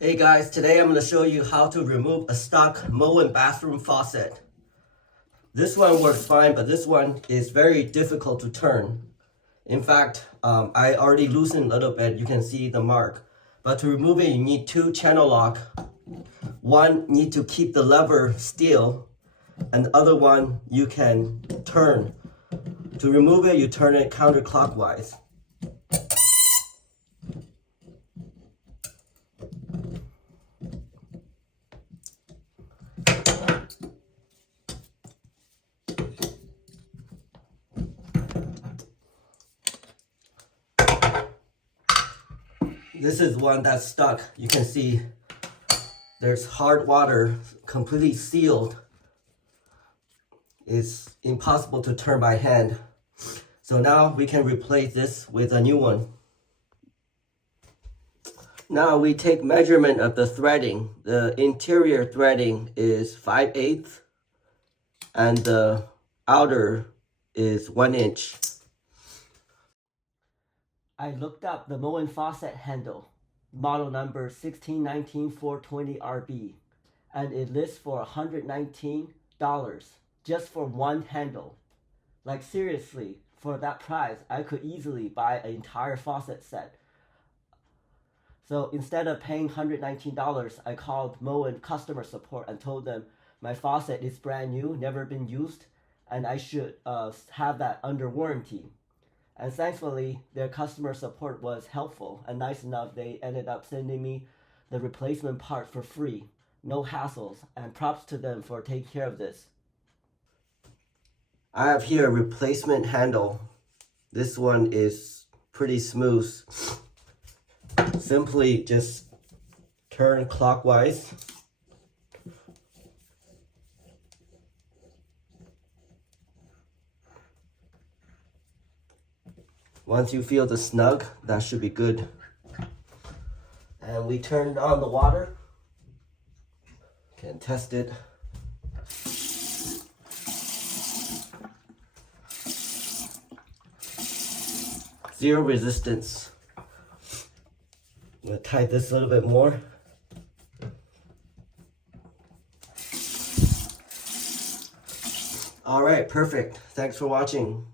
Hey guys, today I'm going to show you how to remove a stock Moen bathroom faucet. This one works fine, but this one is very difficult to turn. In fact, I already loosened a little bit. You can see the mark. But to remove it, you need two channel lock. One need to keep the lever still, and the other one you can turn. To remove it, you turn it counterclockwise. This is one that's stuck. You can see there's hard water, completely sealed. It's impossible to turn by hand. So now we can replace this with a new one. Now we take measurement of the threading. The interior threading is 5/8 and the outer is 1 inch. I looked up the Moen faucet handle, model number 1619420RB, and it lists for $119 just for one handle. Like seriously, for that price, I could easily buy an entire faucet set. So instead of paying $119, I called Moen customer support and told them my faucet is brand new, never been used, and I should have that under warranty. And thankfully, their customer support was helpful and nice enough. They ended up sending me the replacement part for free. No hassles, and props to them for taking care of this. I have here a replacement handle. This one is pretty smooth. Simply just turn clockwise. Once you feel the snug, that should be good. And we turned on the water. Can test it. Zero resistance. I'm gonna tighten this a little bit more. All right, perfect. Thanks for watching.